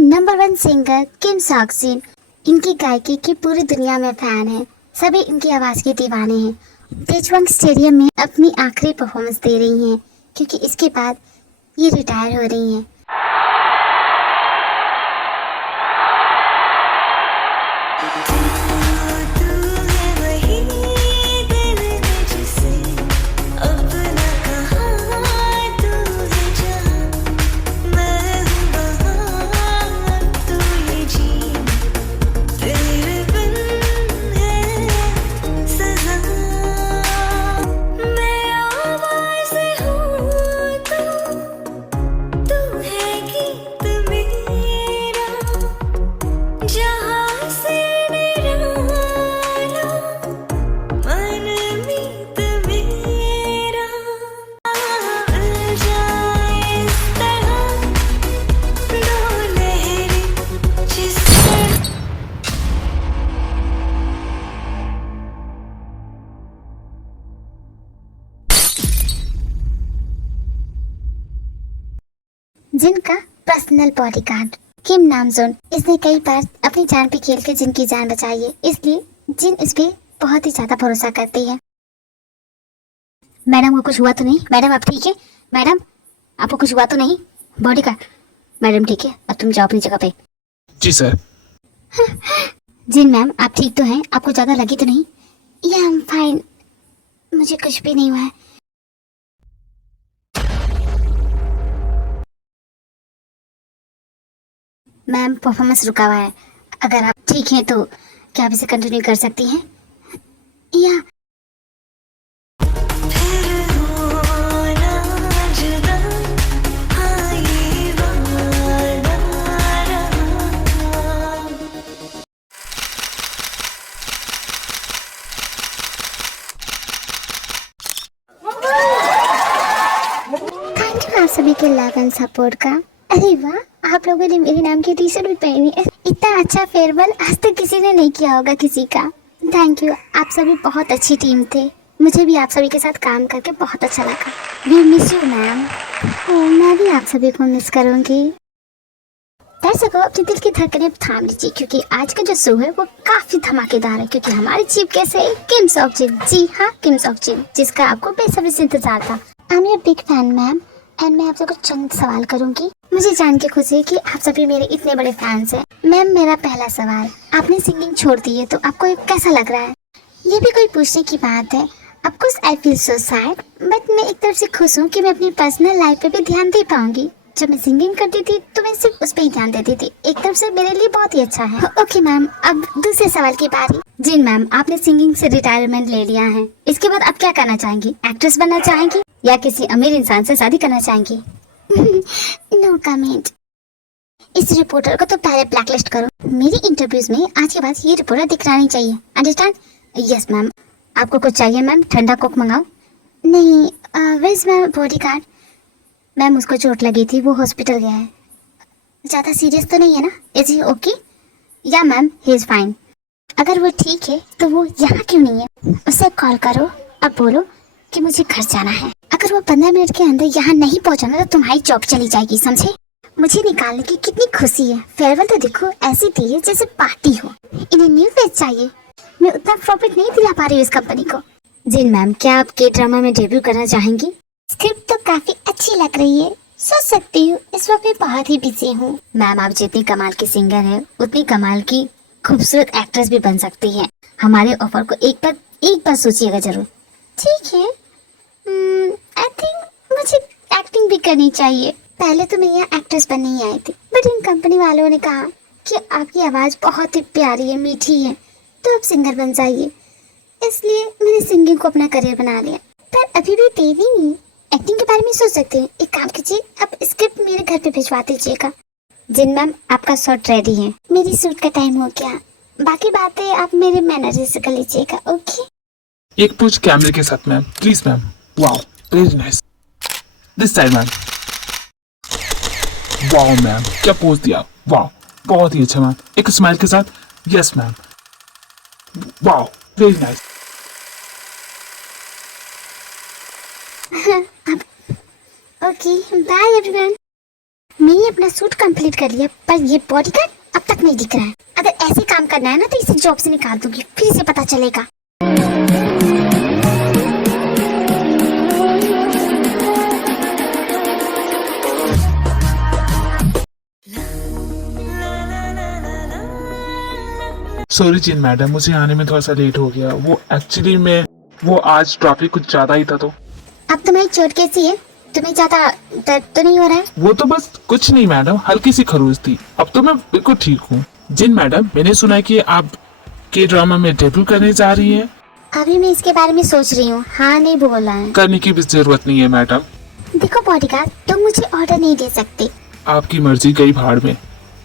Number 1 singer किम sock जिन। इनकी गायकी की पूरी दुनिया में फैन है। सभी इनकी आवाज के दीवाने हैं। तेजवंग स्टेडियम में अपनी आखिरी परफॉर्मेंस दे रही हैं, क्योंकि इसके बाद ये रिटायर हो रही हैं। जिन का पर्सनल बॉडीगार्ड किम नामजून। इसने कई बार अपनी जान पे खेल के जिन की जान बचाई है, इसलिए जिन इस पे बहुत ही ज्यादा भरोसा करती है। मैडम को कुछ हुआ तो नहीं? मैडम आप ठीक है? मैडम आपको कुछ हुआ तो नहीं? बॉडीगार्ड मैडम ठीक है, अब तुम जाओ अपनी जगह पे। जी सर। जिन मैम आप ठीक तो हैं? आपको ज्यादा लगी तो नहीं? या आई एम फाइन, मुझे कुछ भी नहीं हुआ है। मैम परफॉर्मेंस रुका हुआ है, अगर आप ठीक हैं तो क्या आप इसे कंटिन्यू कर सकती हैं? या थैंक यू आप सभी के लव एंड सपोर्ट का। अरे वाह, आप लोगों ने मेरे नाम की टी शर्ट भी पहनी है। इतना अच्छा फेयरवेल आज तक किसी ने नहीं किया होगा किसी का। थैंक यू, आप सभी बहुत अच्छी टीम थे। मुझे भी आप सभी के साथ काम करके बहुत अच्छा लगा। We miss you ma'am. मैं भी आप सभी को मिस करूंगी। दर्शकों अपने दिल की धड़कनें थाम लीजिए, क्योंकि आज का जो शो है वो काफी धमाकेदार है, क्योंकि हमारे चीफ गेस्ट है किम सॉक जिन। जी हाँ, किम सॉक जिन, जिसका आपको बेसब्री से इंतजार था। I am your big fan ma'am, and मैं आपसे कुछ चंद सवाल करूंगी। मुझे जान के खुशी है कि आप सभी मेरे इतने बड़े फैंस हैं। मैम मेरा पहला सवाल, आपने सिंगिंग छोड़ दी है तो आपको ये कैसा लग रहा है? ये भी कोई पूछने की बात है? Of course I feel so sad, but मैं एक तरफ से खुश हूँ कि मैं अपनी पर्सनल लाइफ पे भी ध्यान दे पाऊंगी। जब मैं सिंगिंग करती थी तो मैं सिर्फ उस पर ही ध्यान देती थी। एक तरफ से मेरे लिए बहुत ही अच्छा है। ओके मैम, अब दूसरे सवाल की बारी। जिन मैम आपने सिंगिंग से रिटायरमेंट ले लिया है, इसके बाद आप क्या करना चाहेंगी? एक्ट्रेस बनना चाहेंगी या किसी अमीर इंसान से शादी करना चाहेंगी? No comment. इस रिपोर्टर को तो पहले ब्लैकलिस्ट करो। मेरी इंटरव्यूज में आज के बाद ये रिपोर्टर दिखना नहीं चाहिए, अंडरस्टैंड? Yes ma'am. आपको कुछ चाहिए मैम? ठंडा कोक मंगाओ? नहीं, वेज मैम बॉडीगार्ड। मैम उसको चोट लगी थी, वो हॉस्पिटल गया है। ज्यादा सीरियस तो नहीं है ना? Is he okay? या मैम ही इज फाइन। अगर वो ठीक है तो वो यहाँ क्यों नहीं है? उसे कॉल करो, अब बोलो कि मुझे घर जाना है। अगर वो 15 मिनट के अंदर यहाँ नहीं पहुँचा ना तो तुम्हारी जॉब चली जाएगी, समझे? मुझे निकालने की कितनी खुशी है। फेयरवेल तो देखो ऐसी दी है जैसे पार्टी हो। इन्हें न्यू फेस चाहिए। मैं उतना प्रॉफिट नहीं दिला पा रही हूँ इस कंपनी को। जिन मैम क्या आप के ड्रामा में डेब्यू करना चाहेंगी? स्क्रिप्ट तो काफी अच्छी लग रही है, सोच सकती हूँ। इस वक्त मैं बहुत ही बिजी हूँ। मैम आप जितनी कमाल की सिंगर है उतनी कमाल की खूबसूरत एक्ट्रेस भी बन सकती हैं। हमारे ऑफर को एक बार सोचिएगा जरूर। ठीक है, आई थिंक मुझे एक्टिंग भी करनी चाहिए। पहले तो मैं यहाँ एक्ट्रेस बनने ही आई थी, बट इन कंपनी वालों ने कहा कि आपकी आवाज बहुत ही प्यारी है, मीठी है, तो आप सिंगर बन जाइए। इसलिए मैंने सिंगिंग को अपना करियर बना लिया। पर अभी भी देरी नहीं, एक्टिंग के बारे में सोच सकते हैं। एक काम कीजिए, आप स्क्रिप्ट मेरे घर पे भिजवा दीजिएगा। जिन मैम आपका शॉट रेडी है। मेरी शूट का टाइम हो गया, बाकी बातें आप मेरे मैनेजर से कर लीजिएगा। ओके? एक पोज कैमरे के साथ ma'am, please ma'am. Wow, very nice. This side ma'am. Wow ma'am, क्या पोज दिया। वाओ, बहुत ही अच्छा मैम। एक स्माइल के साथ। Yes ma'am. Wow, very nice. Okay, bye everyone. मैं मैंने अपना सूट कंप्लीट कर लिया, पर ये बॉडीगार्ड अब तक नहीं दिख रहा है। अगर ऐसे काम करना है ना तो इसे जॉब से निकाल दूंगी, फिर इसे पता चलेगा। सॉरी जिन मैडम, मुझे आने में थोड़ा सा लेट हो गया। वो एक्चुअली में वो आज ट्रैफिक कुछ ज्यादा ही था तो। अब तुम्हारी चोट कैसी है? तुम्हें ज्यादा दर्द तो नहीं हो रहा है? वो तो बस कुछ नहीं मैडम, हल्की सी खरोच थी। अब तो मैं बिल्कुल ठीक हूँ। जिन मैडम, मैंने सुना है कि आप के ड्रामा में डेब्यू करने जा रही हैं। अभी मैं इसके बारे में सोच रही हूँ, हाँ नहीं बोला है। करने की भी जरूरत नहीं है मैडम। देखो बॉडीगार्ड, तुम मुझे ऑर्डर नहीं दे सकते। आपकी मर्जी गई भाड़ में।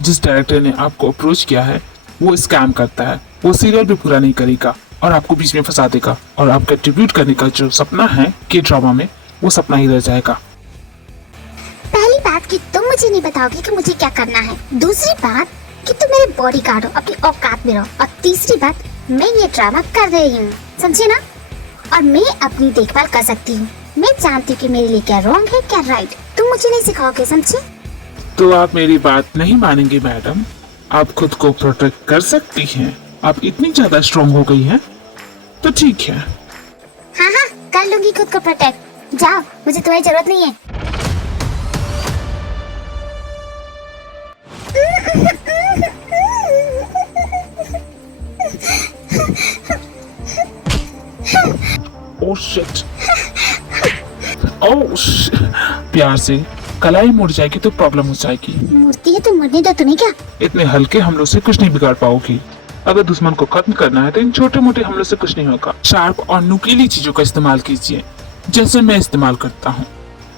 जिस डायरेक्टर ने आपको अप्रोच किया है वो स्कैम करता है। वो सीरियल भी पूरा नहीं करेगा और आपको बीच में फंसा देगा, और आपका ट्रिब्यूट करने का जो सपना है के ड्रामा में, वो सपना ही रह जाएगा। पहली बात कि तुम मुझे नहीं बताओगे कि मुझे क्या करना है। दूसरी बात कि तुम मेरे बॉडीगार्ड हो, अपनी औकात में रहो। और तीसरी बात, मैं ये ड्रामा कर रही हूँ, समझे ना? और मैं अपनी देखभाल कर सकती हूँ। मैं जानती हूँ कि मेरे लिए क्या रॉन्ग है क्या राइट। तुम मुझे नहीं सिखाओगे, समझे? तो आप मेरी बात नहीं मानेंगे मैडम। आप खुद को प्रोटेक्ट कर सकती हैं। आप इतनी ज्यादा स्ट्रॉन्ग हो गई हैं तो ठीक है। हाँ हाँ, कर लूंगी खुद को प्रोटेक्ट। जाओ, मुझे तुम्हारी जरूरत नहीं है। Oh shit, oh shit. प्यार से कलाई मुड़ जाएगी तो प्रॉब्लम हो जाएगी। मूर्ति है तो मुड़ने दो, तुम्हें क्या? इतने हल्के हमलों से कुछ नहीं बिगाड़ पाओगी। अगर दुश्मन को खत्म करना है तो इन छोटे मोटे हमलों से कुछ नहीं होगा। शार्प और नुकीली चीजों का इस्तेमाल कीजिए, जैसे मैं इस्तेमाल करता हूँ।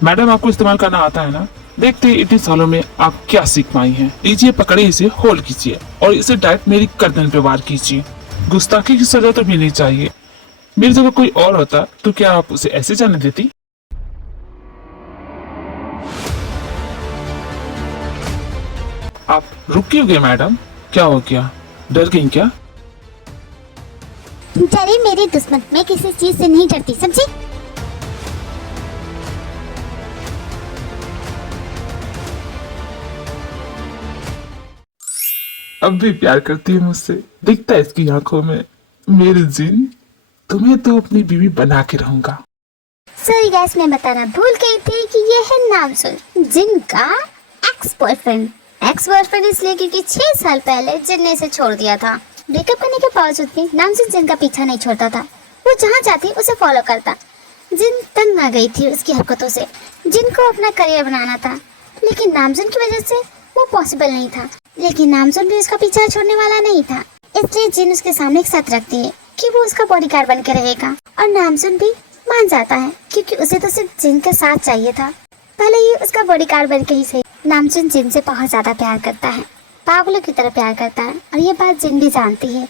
मैडम, आपको इस्तेमाल करना आता है ना? देखते हैं इतने सालों में आप क्या सीख पाई हैं। लीजिए, पकड़े इसे, होल्ड कीजिए और इसे डायरेक्ट मेरी गर्दन पे वार कीजिए। गुस्ताखी की सजा तो मिलनी चाहिए। मेरी जगह कोई और होता तो क्या आप उसे ऐसे जाने देती? आप रुक क्यों गए मैडम? क्या हो गया? डर गई क्या? डरे मेरे दुश्मन, मैं किसी चीज से नहीं डरती, समझी? अब भी प्यार करती है मुझसे, दिखता है इसकी आंखों में। मेरे जिन, तुम्हें तो अपनी बीवी बना के रहूंगा। सॉरी गाइस, मैं बताना भूल गई थी कि ये है नामसुन, जिन का एक्स बॉयफ्रेंड। एक्स बॉयफ्रेंड इसलिए क्योंकि 6 साल पहले जिन ने इसे छोड़ दिया था। ब्रेकअप करने के बावजूद भी नामसुन जिन का पीछा नहीं छोड़ता था। वो जहाँ जाती उसे फॉलो करता। जिन तंग आ गई थी उसकी हरकतों से। जिन को अपना करियर बनाना था, लेकिन नामसुन की वजह से वो पॉसिबल नहीं था। लेकिन नामसुन भी उसका पीछा छोड़ने वाला नहीं था, इसलिए जिन उसके सामने एक शर्त रखती है कि वो उसका बॉडीगार्ड बन के रहेगा। और नामसुन भी मान जाता है, क्योंकि उसे तो सिर्फ जिन का साथ चाहिए था। भले ही उसका बॉडीगार्ड बन के ही सही। नामसुन जिन से बहुत ज्यादा प्यार करता है, पागलों की तरह प्यार करता है, और ये बात जिन भी जानती है।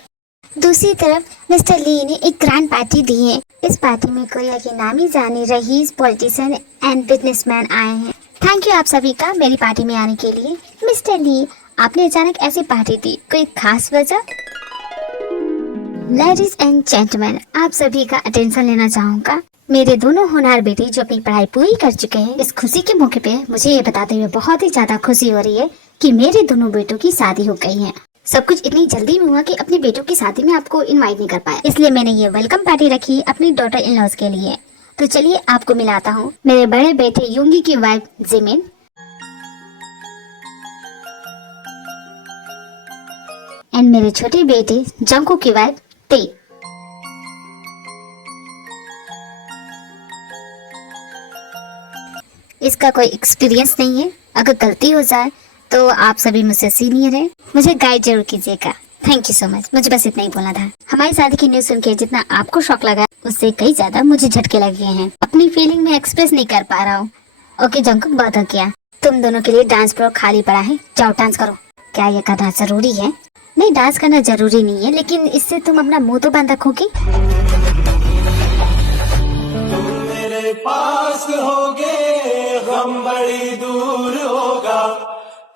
दूसरी तरफ मिस्टर ली ने एक ग्रैंड पार्टी दी है। इस पार्टी में कोरिया की नामी जानी रईस, पॉलिटिशियन एंड बिजनेसमैन आए हैं। थैंक यू आप सभी का मेरी पार्टी में आने के लिए। मिस्टर ली, आपने अचानक ऐसी पार्टी दी, कोई खास वजह? लेडीज एंड जेंटलमैन, आप सभी का अटेंशन लेना चाहूँगा। मेरे दोनों होनहार बेटे जो अपनी पढ़ाई पूरी कर चुके हैं, इस खुशी के मौके पे मुझे ये बताते हुए बहुत ही ज्यादा खुशी हो रही है कि मेरे दोनों बेटों की शादी हो गई है। सब कुछ इतनी जल्दी में हुआ कि अपने बेटों की शादी में आपको इनवाइट नहीं कर पाया, इसलिए मैंने ये वेलकम पार्टी रखी अपनी डॉटर इन लॉज के लिए। तो चलिए आपको मिलाता हूँ मेरे बड़े बेटे युंगी की वाइफ जिमिन, एंड मेरे छोटे बेटे जंकू की वाइफ ते। इसका कोई एक्सपीरियंस नहीं है, अगर गलती हो जाए तो आप सभी मुझसे सीनियर हैं, मुझे गाइड जरूर कीजिएगा। Thank you so much. मुझे बस इतना ही बोलना था। हमारी शादी की न्यूज़ सुन के जितना आपको शौक लगा, उससे कई ज्यादा मुझे झटके लगे हैं। अपनी फीलिंग में एक्सप्रेस नहीं कर पा रहा हूँ। ओके जंकुक, बहुत हो गया। तुम दोनों के लिए डांस फ्लोर खाली पड़ा है, जाओ डांस करो। क्या ये करना जरूरी है? नहीं, डांस करना जरूरी नहीं है, लेकिन इससे तुम अपना मुंह तो बंद रखोगे। मेरे पास होगे गम बड़ी दूर होगा,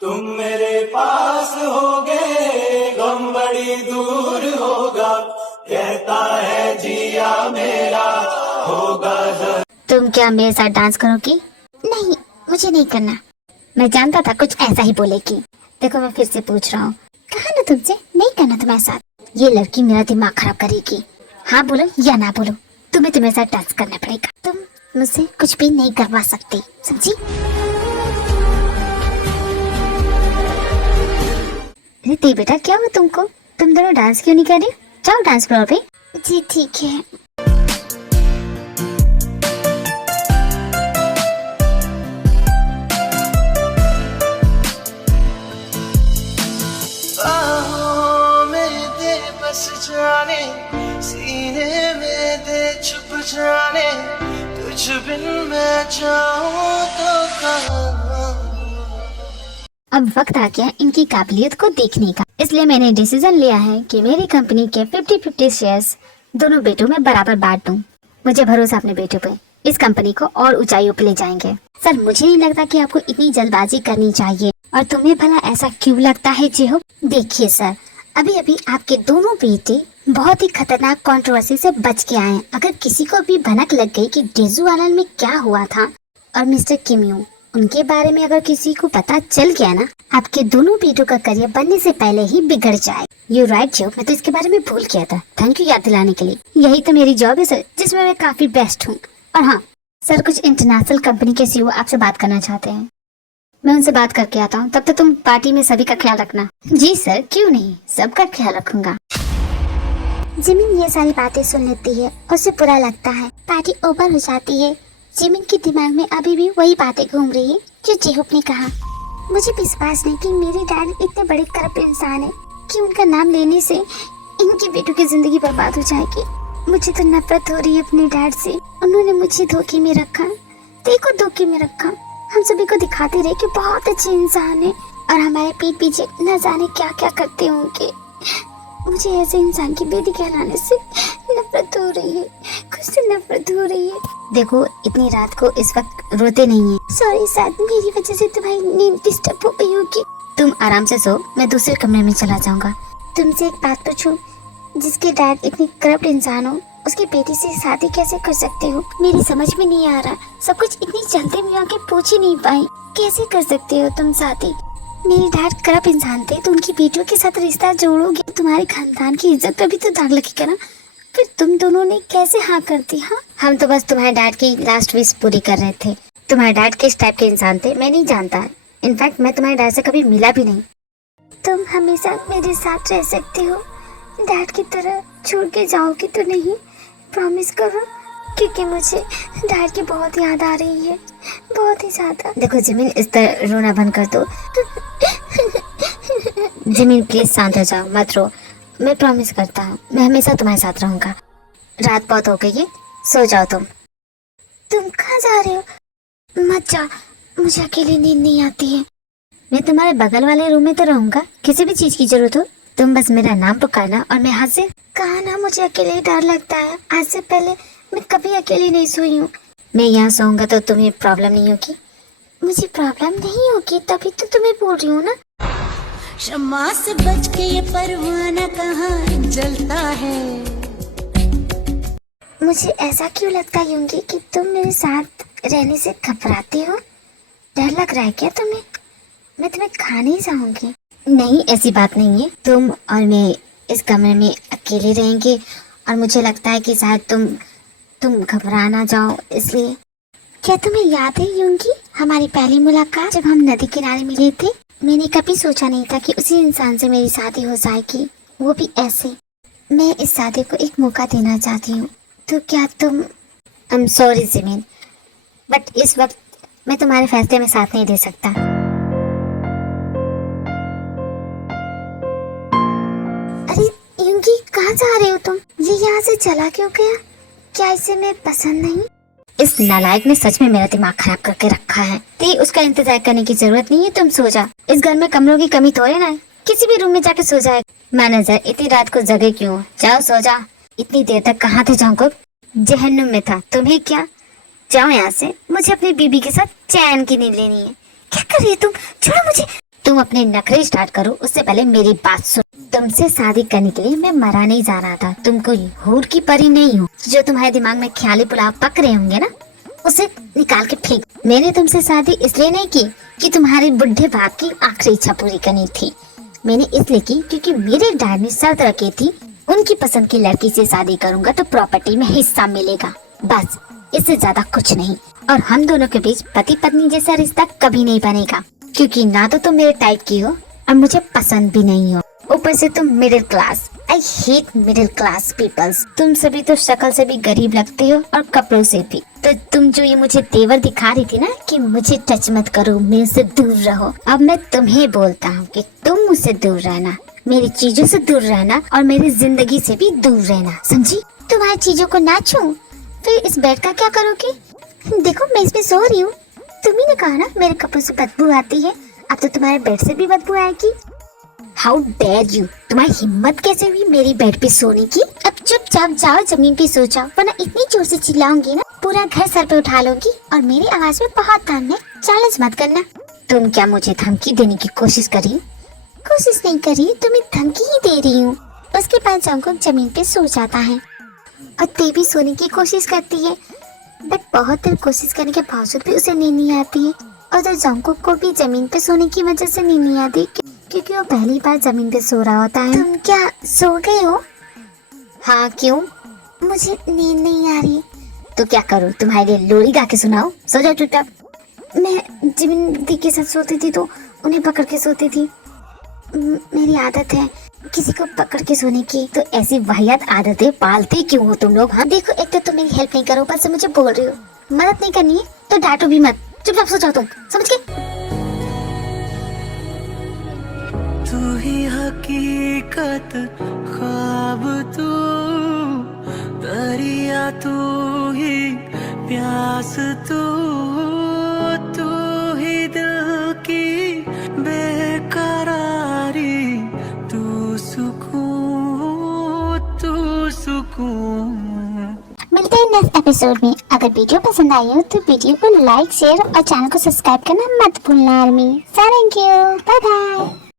तुम मेरे पास होगे गम बड़ी दूर होगा, कहता है जिया मेरा होगा। तुम क्या मेरे साथ डांस करोगी? नहीं, मुझे नहीं करना। मैं जानता था कुछ ऐसा ही बोलेगी। देखो मैं फिर से पूछ रहा हूँ, कहा ना तुमसे नहीं करना तुम्हारे साथ। ये लड़की मेरा दिमाग खराब करेगी। हाँ बोलो या ना बोलो, तुम्हें तो मेरे साथ डांस करना पड़ेगा। तुम मुझसे कुछ भी नहीं करवा सकते, समझी? अरे ते बेटा क्या हुआ तुमको? तुम दोनों डांस क्यों नहीं कर रहे? जाओ डांस फ्लोर पे। जी ठीक है। बाहों में दे बस जाने, सीने में दे छुप जाने, तुझ बिन मैं जाऊं तो कहाँ। अब वक्त आ गया इनकी काबिलियत को देखने का, इसलिए मैंने डिसीजन लिया है कि मेरी कंपनी के 50-50 शेयर्स दोनों बेटों में बराबर बांट दूं। मुझे भरोसा अपने बेटों पे, इस कंपनी को और ऊंचाइयों पे ले जाएंगे। सर मुझे नहीं लगता कि आपको इतनी जल्दबाजी करनी चाहिए, और तुम्हें भला ऐसा क्यों लगता है जेहो? देखिए सर, अभी अभी आपके दोनों बेटे बहुत ही खतरनाक कंट्रोवर्सी से बच के आए हैं। अगर किसी को भी भनक लग गई कि डेजू आइलैंड में क्या हुआ था और मिस्टर किम यूं, उनके बारे में अगर किसी को पता चल गया ना, आपके दोनों बेटों का करियर बनने से पहले ही बिगड़ जाए। यू राइट जो, मैं तो इसके बारे में भूल गया था। थैंक यू याद दिलाने के लिए। यही तो मेरी जॉब है सर, जिसमें मैं काफी बेस्ट हूँ। और हाँ सर, कुछ इंटरनेशनल कंपनी के सीईओ आपसे बात करना चाहते हैं। मैं उनसे बात करके आता हूँ, तब तक तुम पार्टी में सभी का ख्याल रखना। जी सर, क्यों नहीं, सबका ख्याल रखूंगा। जिमिन ये सारी बातें सुन लेती है और उसे बुरा लगता है। पार्टी ओवर हो जाती है। जिमिन के दिमाग में अभी भी वही बातें घूम रही है जो जेहूप ने कहा। मुझे विश्वास नहीं कि मेरे डैड इतने बड़े करप्ट इंसान है कि उनका नाम लेने से इनकी बेटों की जिंदगी बर्बाद हो जाएगी। मुझे तो नफरत हो रही है अपने डैड से। उन्होंने मुझे धोखे में रखा, देखो धोखे में रखा। हम सभी को दिखाते रहे कि बहुत अच्छे इंसान है, और हमारे पीठ पीछे न जाने क्या क्या करते होंगे। मुझे ऐसे इंसान की बेटी कहलाने से नफरत हो रही है, कुछ से नफरत हो रही है। देखो इतनी रात को इस वक्त रोते नहीं है। सॉरी शायद मेरी वजह से तुम्हारी नींद डिस्टर्ब हो गई होगी। तुम आराम से सो, मैं दूसरे कमरे में चला जाऊंगा। तुमसे एक बात पूछूं, जिसके डैड इतनी करप्ट इंसान हो, उसकी बेटी से शादी कैसे कर सकते हो? मेरी समझ में नहीं आ रहा। सब कुछ इतनी जल्दी में आके पूछ ही नहीं पाई, कैसे कर सकते हो तुम शादी? मेरे डैड करप्ट इंसान थे तो उनकी बेटियों के साथ रिश्ता जोड़ोगे, तुम्हारे खानदान की इज्जत पे भी तो दाग लगेगा ना। फिर तुम दोनों ने कैसे हाँ कर दी? हाँ हम तो बस तुम्हारे डैड की लास्ट विश पूरी कर रहे थे। तुम्हारे डैड किस टाइप के इंसान थे मैं नहीं जानता। इनफैक्ट मैं तुम्हारे डैड से कभी मिला भी नहीं। तुम हमेशा मेरे साथ रह सकते हो, डैड की तरह छोड़ के जाओगे तो नहीं? प्रॉमिस करो, क्योंकि मुझे डैड की बहुत याद आ रही है, बहुत ही ज्यादा। देखो जिमिन, इस तरह रोना बंद कर दो। जिमिन प्लीज शांत हो जाओ, मत रो। मैं प्रॉमिस करता हूँ मैं हमेशा तुम्हारे साथ रहूंगा। रात बहुत हो गई है, सो जाओ तुम। तुम कहाँ जा रहे हो? मत जा, मुझे अकेली नींद नहीं आती है। मैं तुम्हारे बगल वाले रूम में तो रहूंगा, किसी भी चीज की जरूरत हो तुम बस मेरा नाम पुकारना और मैं हाथ से। कहा ना मुझे अकेले डर लगता है, आज से पहले मैं कभी अकेली नहीं सोई हूँ। मैं यहाँ सोऊंगा तो तुम्हें प्रॉब्लम नहीं होगी? मुझे प्रॉब्लम नहीं होगी, तभी तो तुम्हें बोल रही हूँ ना। शम्मा से बच के ये परवाना कहाँ जलता है। मुझे ऐसा क्यों लगता है कि तुम मेरे साथ रहने से घबराती हो? डर लग रहा है क्या तुम्हें? मैं तुम्हें खा नहीं चाहूंगी। नहीं ऐसी बात नहीं है, तुम और मैं इस कमरे में अकेले रहेंगे और मुझे लगता है कि शायद तुम घबरा ना जाओ इसलिए। क्या तुम्हें याद है यूंगी हमारी पहली मुलाकात जब हम नदी किनारे मिले थे? मैंने कभी सोचा नहीं था कि उसी इंसान से मेरी शादी हो जाएगी, वो भी ऐसे। मैं इस शादी को एक मौका देना चाहती हूँ, तो क्या तुम? I am sorry Jimin, but इस वक्त मैं तुम्हारे फैसले में साथ नहीं दे सकता। अरे यूंगी कहाँ जा रहे हो तुम? ये यहाँ से चला क्यों गया? क्या इसे मैं पसंद नहीं? इस नालायक ने सच में मेरा दिमाग खराब करके रखा है। ते उसका इंतजार करने की जरूरत नहीं है, तुम सो जा। इस घर में कमरों की कमी तो है ना, किसी भी रूम में जाके सो जाए। मैनेजर इतनी रात को जगे क्यों? जाओ सो जा। इतनी देर तक कहाँ थे जाऊंगा? जहन्नुम में था। तुम्हें क्या? जाओ यहाँ से, मुझे अपनी बीबी के साथ चैन की नींद लेनी है। क्या कर रही है तुम? छोड़ो मुझे। तुम अपने नखरे स्टार्ट करो, उससे पहले मेरी बात सुन। तुमसे शादी करने के लिए मैं मरा नहीं जा रहा था। तुम कोई हूर की परी नहीं हो जो तुम्हारे दिमाग में ख्याली पुलाव पक रहे होंगे ना। उसे निकाल के फेंक। मैंने तुमसे शादी इसलिए नहीं की कि तुम्हारे बुढ़े बाप की आखिरी इच्छा पूरी करनी थी। मैंने इसलिए की क्योंकि मेरे डैड ने शर्त रखी थी, उनकी पसंद की लड़की से शादी करूंगा तो प्रॉपर्टी में हिस्सा मिलेगा, बस इससे ज्यादा कुछ नहीं। और हम दोनों के बीच पति पत्नी जैसा रिश्ता कभी नहीं बनेगा, क्योंकि ना तो तुम मेरे टाइप की हो और मुझे पसंद भी नहीं हो। ऊपर से तुम middle class. I hate middle class peoples. तुम सभी तो शक्ल से भी गरीब लगते हो और कपड़ों से भी। तो तुम जो ये मुझे तेवर दिखा रही थी ना कि मुझे टच मत करो, मेरे से दूर रहो, अब मैं तुम्हें बोलता हूँ कि तुम मुझसे दूर रहना, मेरी चीजों से दूर रहना और मेरी जिंदगी से भी दूर रहना, समझी? तुम्हारी चीजों को ना छूऊं, फिर इस बेड का क्या करोगे? देखो मैं इसमें सो रही हूँ, तुम्ही ने कहा ना मेरे कपड़ों से बदबू आती है, अब तो तुम्हारे बेड से भी बदबू आएगी। हाउ डेयर यू, तुम्हारी हिम्मत कैसे हुई मेरी बेड पे सोने की? अब चुपचाप जाओ जमीन पे सो जाओ, वरना इतनी जोर से चिल्लाऊंगी ना पूरा घर सर पे उठा लोगी और मेरी आवाज में बहुत दम है। चैलेंज मत करना। तुम क्या मुझे धमकी देने की कोशिश करी? कोशिश नहीं करी, तुम्हें धमकी ही दे रही हूँ। उसके बाद जंकुक जमीन पे सो जाता है और ते भी सोने की कोशिश करती है, बट बहुत देर कोशिश करने के बावजूद भी उसे नींद नहीं आती है। और तो जंकुक को भी जमीन पे सोने की वजह से नींद नहीं आती, क्योंकि वो पहली बार जमीन पे सो रहा होता है। तुम क्या सो गए हो? हाँ, क्यों? मुझे नींद नहीं आ रही। तो क्या करूँ, तुम्हारे लिए लोरी गा के सुनाओ? सो जाओ चुपचाप। मैं जिमिन दी के साथ सोती थी तो उन्हें पकड़ के सोती थी। मेरी आदत है किसी को पकड़ के सोने की। तो ऐसी वाहियात आदतें पालते क्यों हो तुम लोग? हाँ देखो, एक तो तुम मेरी हेल्प नहीं करो, ऊपर से मुझे बोल रही हो। मदद नहीं करनी है तो डांटो भी मत, चुपचाप सो जाओ तुम, समझ गए? तू ही हकीकत, ख्वाब तू, दरिया तू ही, प्यास तू, तू ही दिल की बेकरारी, तू सुकून, तू सुकून। मिलते हैं नेक्स्ट एपिसोड में। अगर वीडियो पसंद आई हो तो वीडियो को लाइक, शेयर और चैनल को सब्सक्राइब करना मत भूलना army. Thank you, bye bye.